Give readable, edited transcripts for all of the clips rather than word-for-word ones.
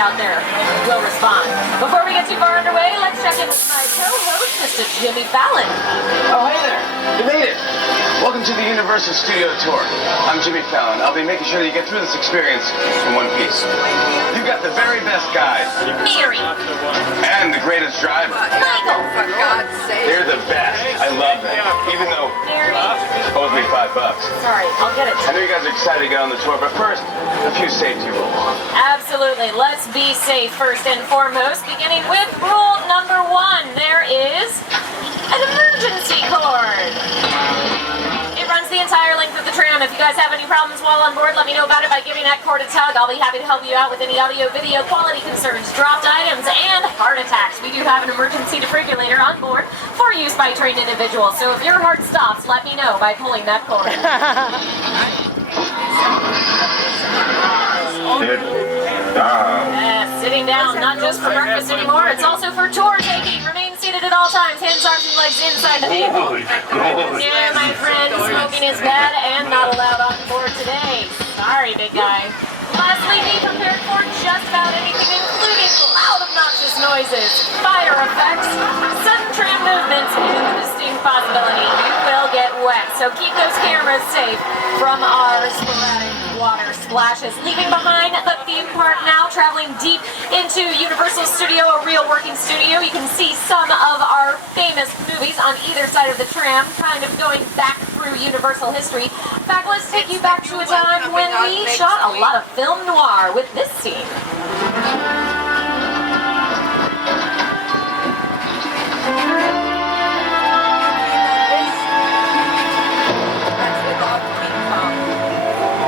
out there will respond. Before we get too far underway, let's check in with my co-host, Mr. Jimmy Fallon. Oh, hey there. You made it. Welcome to the Universal Studio Tour. I'm Jimmy Fallon. I'll be making sure that you get through this experience in one piece. You've got the very best guide. Mary. And the greatest driver. Michael. For God's sake. They're the best. I love them. Even though Mary. it owes me $5. Sorry, I'll get it. I know you guys are excited to get on the tour, but first, a few safety rules. Absolutely. Let's be safe first and foremost, beginning with rule number 1. There is an emergency cord. It runs the entire length of the tram. If you guys have any problems while on board, let me know about it by giving that cord a tug. I'll be happy to help you out with any audio, video quality concerns, dropped items, and heart attacks. We do have an emergency defibrillator on board for use by trained individuals. So if your heart stops, let me know by pulling that cord. Sitting down, not just for breakfast anymore, it's also for tour taking. Remain seated at all times, hands, arms, and legs inside the vehicle. Yeah, my friend, smoking is bad and not allowed on board today. Sorry, big guy. Lastly, be prepared for just about anything, including loud, obnoxious noises, fire effects, sudden tram movements, and the distinct possibility you will get wet. So keep those cameras safe from our sporadic water splashes. Leaving behind the theme park now, traveling deep into Universal Studio, a real working studio. You can see some of our famous movies on either side of the tram, kind of going back through Universal history. In fact, let's take you back to a time when we shot a lot of film noir with this scene.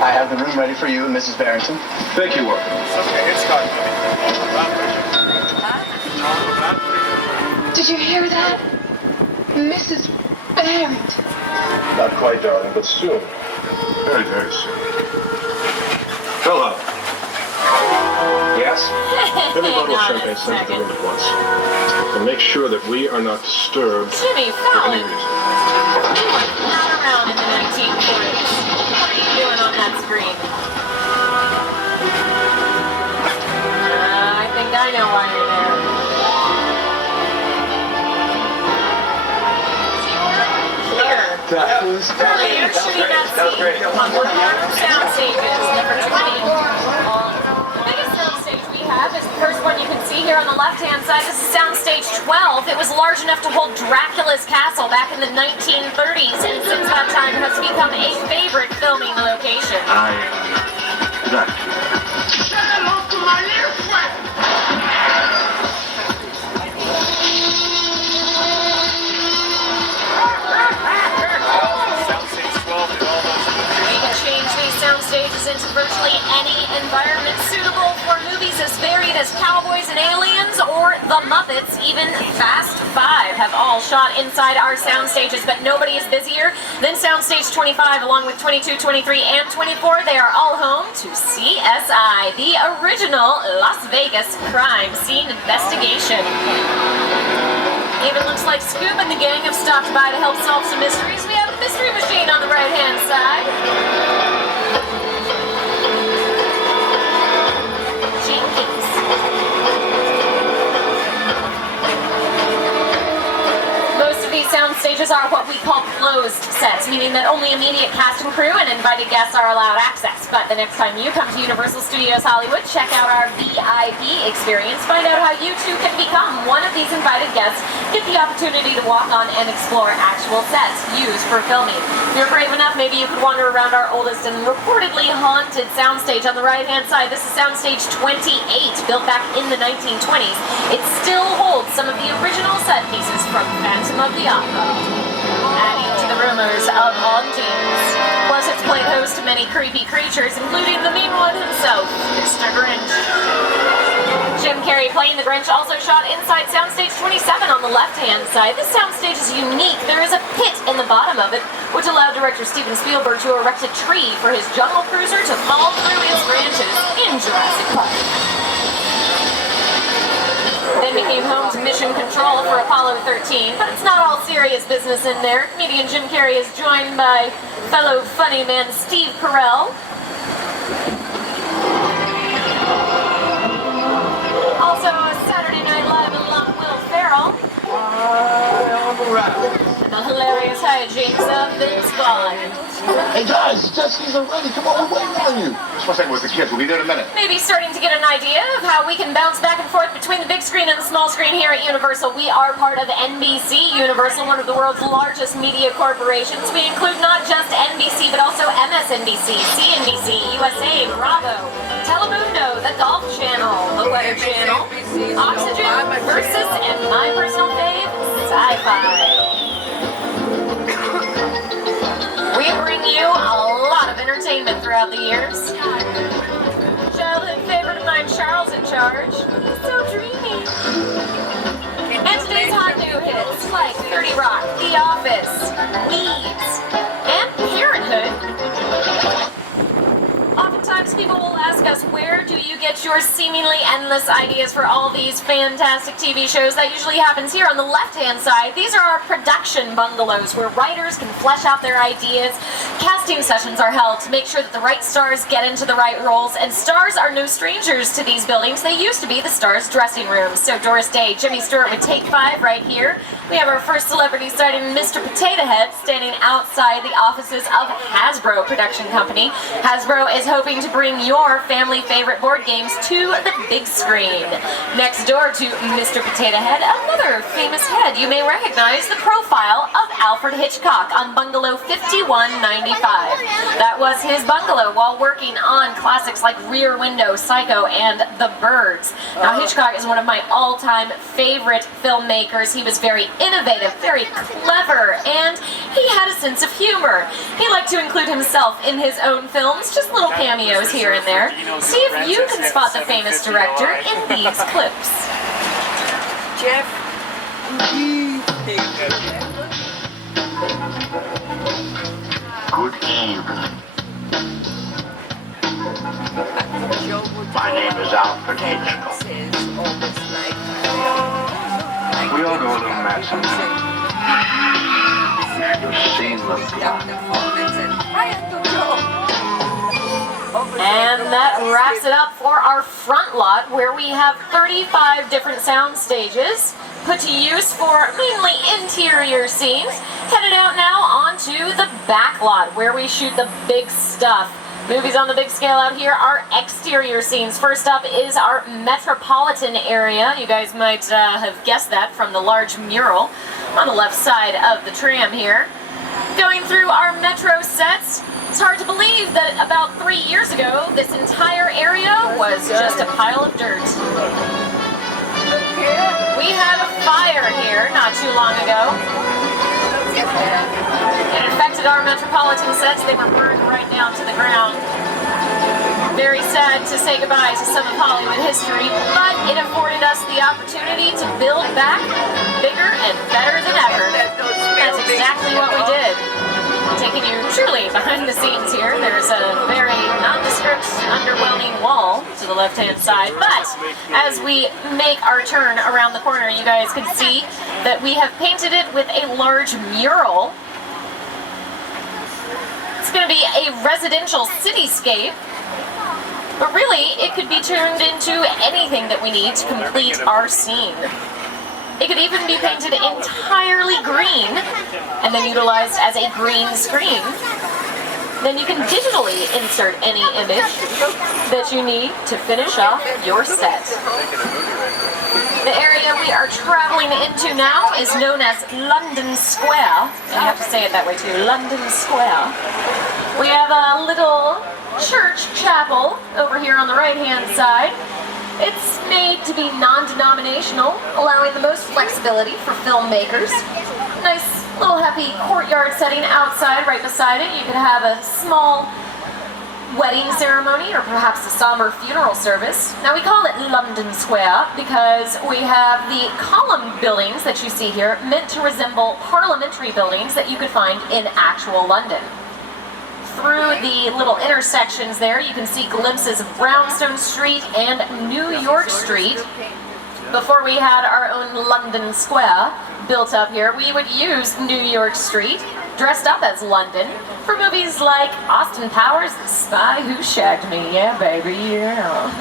I have the room ready for you and Mrs. Barrington. Thank you, Warren. Okay, Hitchcock. Did you hear that? Mrs. Barrington. Not quite, darling, but soon. Very, very soon. Hello. Yes? Let me bottle of Hang on champagne a sent to the second. room at once. And make sure that we are not disturbed Jimmy for Fallon, any reason. you were not around in the 1940s. What are you doing on that screen? I think I know why you're there. Here. That was Earlier, shooting that scene on one of our sound stages, number 20. The biggest sound stage we have is the first one you can see here on the left-hand side. This is sound stage 12. It was large enough to hold Dracula's castle back in the 1930s, and since that time has become a favorite filming location. We can change these sound stages into virtually any environment suitable for movies as varied as Cowboys and Aliens or The Muppets. Even Fast 5 have all shot inside our sound stages, but nobody is busier than sound stage 25, along with 22, 23, and 24. They are all home to CSI, the original Las Vegas crime scene investigation. Even looks like Scoop and the gang have stopped by to help solve some mysteries. We have the mystery machine on the right-hand side. Jenkins. Most of these sound stages are what we call closed sets, meaning that only immediate cast and crew and invited guests are allowed access. But the next time you come to Universal Studios Hollywood, check out our VIP experience. Find out how you too can become one of these invited guests. Get the opportunity to walk on and explore actual sets used for filming. If you're brave enough, maybe you could wander around our oldest and reportedly haunted soundstage on the right-hand side. This is soundstage 28, built back in the 1920s. It still holds some of the original set pieces from Phantom of the Opera, adding to the rumors of hauntings. Plus, it's played host to many creepy creatures, including the mean one himself, Mr. Grinch. Jim Carrey playing the Grinch also shot inside soundstage 27 on the left-hand side. This soundstage is unique. There is a pit in the bottom of it, which allowed director Steven Spielberg to erect a tree for his jungle cruiser to fall through its branches in Jurassic Park. Then became home to Mission Control for Apollo 13, but it's not all serious business in there. Comedian Jim Carrey is joined by fellow funny man Steve Carell. Hey guys, Jesse's already. Come on, we're waiting on you. Just one second with the kids. We'll be there in a minute. Maybe starting to get an idea of how we can bounce back and forth between the big screen and the small screen here at Universal. We are part of NBC Universal, one of the world's largest media corporations. We include not just NBC, but also MSNBC, CNBC, USA, Bravo, Telemundo, the Golf Channel, the Weather Channel, Oxygen, Versus, and my personal fave, Sci-Fi. We bring you a lot of entertainment throughout the years. Childhood favorite of mine, Charles in charge. He's so dreamy. And today's hot new hits like 30 Rock, The Office, Weeds, and Parenthood. Oftentimes people will ask us, where do you get your seemingly endless ideas for all these fantastic TV shows? That usually happens here on the left-hand side. These are our production bungalows where writers can flesh out their ideas. Casting sessions are held to make sure that the right stars get into the right roles, and stars are no strangers to these buildings. They used to be the stars' dressing rooms. So Doris Day, Jimmy Stewart with Take 5 right here. We have our first celebrity sighting, Mr. Potato Head, standing outside the offices of Hasbro Production Company. Hasbro is hoping to bring your family favorite board games to the big screen. Next door to Mr. Potato Head, another famous head. You may recognize the profile of Alfred Hitchcock on Bungalow 5195. That was his bungalow while working on classics like Rear Window, Psycho, and The Birds. Now, Hitchcock is one of my all-time favorite filmmakers. He was very innovative, very clever, and he had a sense of humor. He liked to include himself in his own films, just little cameos here and there. See if you can spot the famous director in these clips. Jeff. Good evening. My name is Alfred Hitchcock. We all go a little mad sometimes. You should have seen the plot. And that wraps it up for our front lot, where we have 35 different sound stages put to use for mainly interior scenes. Headed out now onto the back lot, where we shoot the big stuff. Movies on the big scale out here are exterior scenes. First up is our metropolitan area. You guys might have guessed that from the large mural on the left side of the tram here. Going through our metro sets, it's hard to believe that about 3 years ago, this entire area was just a pile of dirt. We had a fire here not too long ago. It affected our metropolitan sets. They were burned right down to the ground. Very sad to say goodbye to some of Hollywood history, but it afforded us the opportunity to build back bigger and better than ever. That's exactly what we did. Taking you truly behind the scenes here, there's a very nondescript, underwhelming wall to the left-hand side, but as we make our turn around the corner, you guys can see that we have painted it with a large mural. It's going to be a residential cityscape, but really, it could be turned into anything that we need to complete our scene. It could even be painted entirely green and then utilized as a green screen. Then you can digitally insert any image that you need to finish off your set. The area we are traveling into now is known as London Square. And you have to say it that way too, London Square. We have a little church chapel over here on the right-hand side. It's made to be non-denominational, allowing the most flexibility for filmmakers. Nice little happy courtyard setting outside right beside it. You could have a small wedding ceremony or perhaps a somber funeral service. Now we call it London Square because we have the column buildings that you see here meant to resemble parliamentary buildings that you could find in actual London. Through the little intersections there, you can see glimpses of Brownstone Street and New York Street. Before we had our own London Square built up here, we would use New York Street, dressed up as London, for movies like Austin Powers' The Spy Who Shagged Me. Yeah, baby, yeah.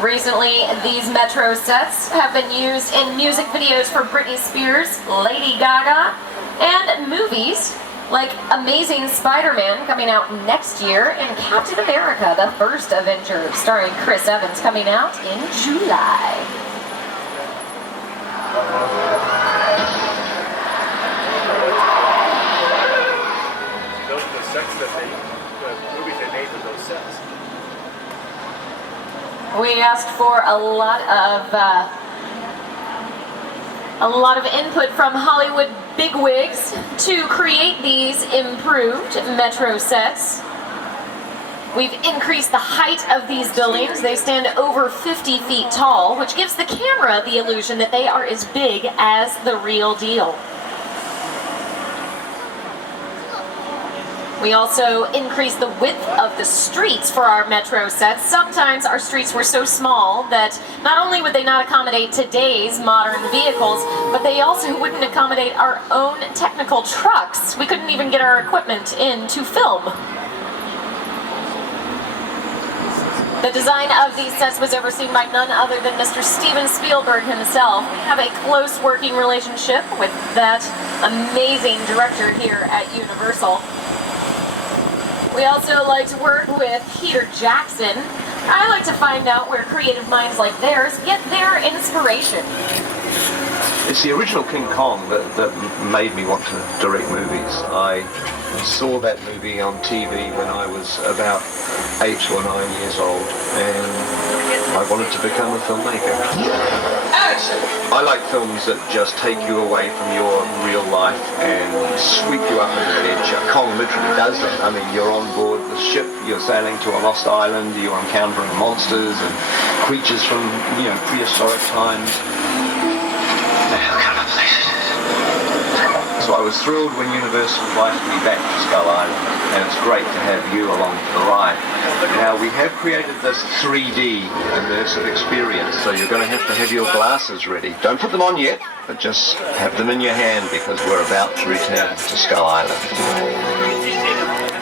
Recently, these metro sets have been used in music videos for Britney Spears, Lady Gaga, And movies like Amazing Spider-Man coming out next year, and Captain America, the First Avenger, starring Chris Evans, coming out in July. Those are the sets that the movies they made for those sets. We asked for a lot of input from Hollywood bigwigs to create these improved metro sets. We've increased the height of these buildings. They stand over 50 feet tall, which gives the camera the illusion that they are as big as the real deal. We also increased the width of the streets for our metro sets. Sometimes our streets were so small that not only would they not accommodate today's modern vehicles, but they also wouldn't accommodate our own technical trucks. We couldn't even get our equipment in to film. The design of these sets was overseen by none other than Mr. Steven Spielberg himself. We have a close working relationship with that amazing director here at Universal. We also like to work with Peter Jackson. I like to find out where creative minds like theirs get their inspiration. It's the original King Kong that made me want to direct movies. I saw that movie on TV when I was about 8 or 9 years old, and I wanted to become a filmmaker. I like films that just take you away from your real life and sweep you up into adventure. Kong literally does that. I mean, you're on board the ship, you're sailing to a lost island, you're encountering monsters and creatures from, prehistoric times. So I was thrilled when Universal invited me back to Skull Island, and it's great to have you along for the ride. Now, we have created this 3D immersive experience, so you're going to have your glasses ready. Don't put them on yet, but just have them in your hand because we're about to return to Skull Island.